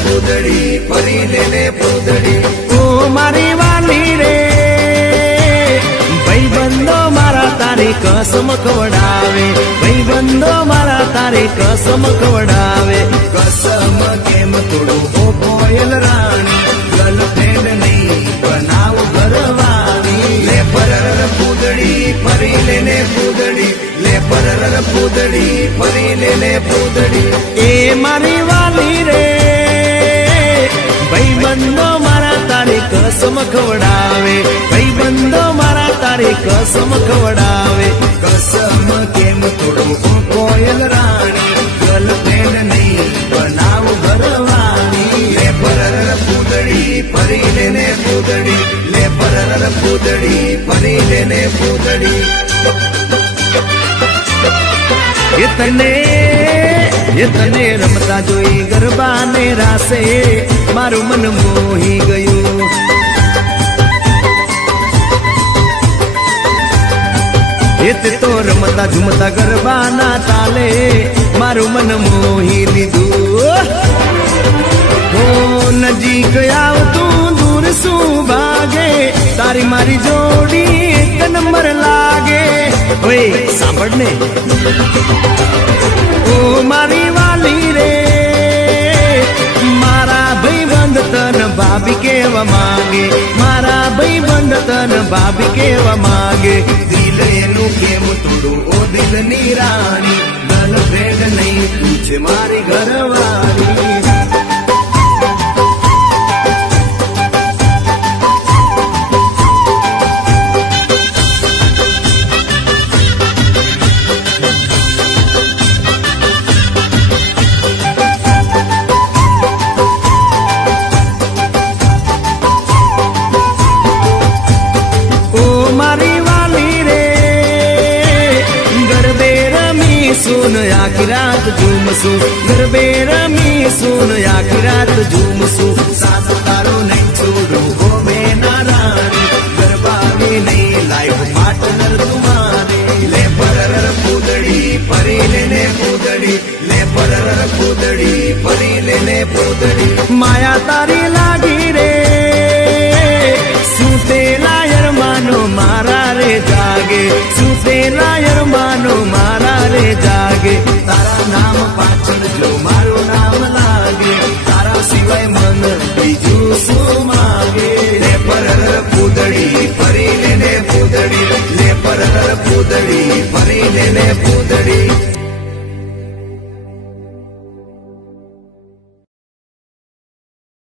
પૂદડી ફરી લેને પૂદડી ઓ મારી વાલી રે ભાઈબંધો મારા તારી કસમ ખવડાવે ભાઈબંધો મારા તારી કસમ ખવડાવે કસમ કેમ તોડું ઓ કોયલ રાણી ગર્લફ્રેન્ડ નહીં બનાવ ઘરવાળી લે પરર પૂદડી ફરી લેને પૂદડી લે પરર પૂદડી ફરી લેને પૂદડી એ મારી વાલી રે ભાઈબંધો મારા તારી કસમ ખવડાવે ભાઈબંધો મારા તારી કસમ ખવડાવે કસમ કેમ તોડું ઓ કોયલ રાણી ગર્લફ્રેન્ડ નહીં બનાવ ઘરવાળી લે પરર પૂદડી ફરી લેને પૂદડી લે પરર પૂદડી ફરી લેને પૂદડી એ તને રમતા જોઈ ગરબાને રાસે મારું મન મોહી ગયું તે તો રમતા ઝુમતા ગરબાના તાલે મારું મન મોહી લીધું હો નજીક આવતું દૂર શું ભાગે તારી મારી જોડી એક નંબર લાગે ઓય સાંભળ ને ઓ મારી વાલી રે મારા ભાઈબંધ તન ભાભી કેવા માંગે મારા ભાઈબંધ તન ભાભી કેવા માંગે દિલ એનું કેમ તોડું ઓ દિલની રાણી ગર્લફ્રેન્ડ નહીં તું છે મારી ઘરવાળી આખી રાત ઝૂમશું ગરબે રમી સુન આખી રાત ઝૂમશું સાથ તારો નહીં છોડું હો બેના રાણી ગરબાની નહીં લાઈફ પાર્ટનર તુમારી લે પરર પૂદડી ફરી લેને પૂદડી લે પરર પૂદડી ફરી લેને પૂદડી માયા તારી લાગી રે સુતેલા યરમાનો મારા રે જાગે સુતેલા યરમાનો મારા રે જાગે તારા નામ પાછળ જો મારું નામ લાગે તારા સિવાય મન બીજું શું માગે લે પરર પૂદડી ફરી લેને પૂદડી લે પરર પૂદડી ફરી લેને પૂદડી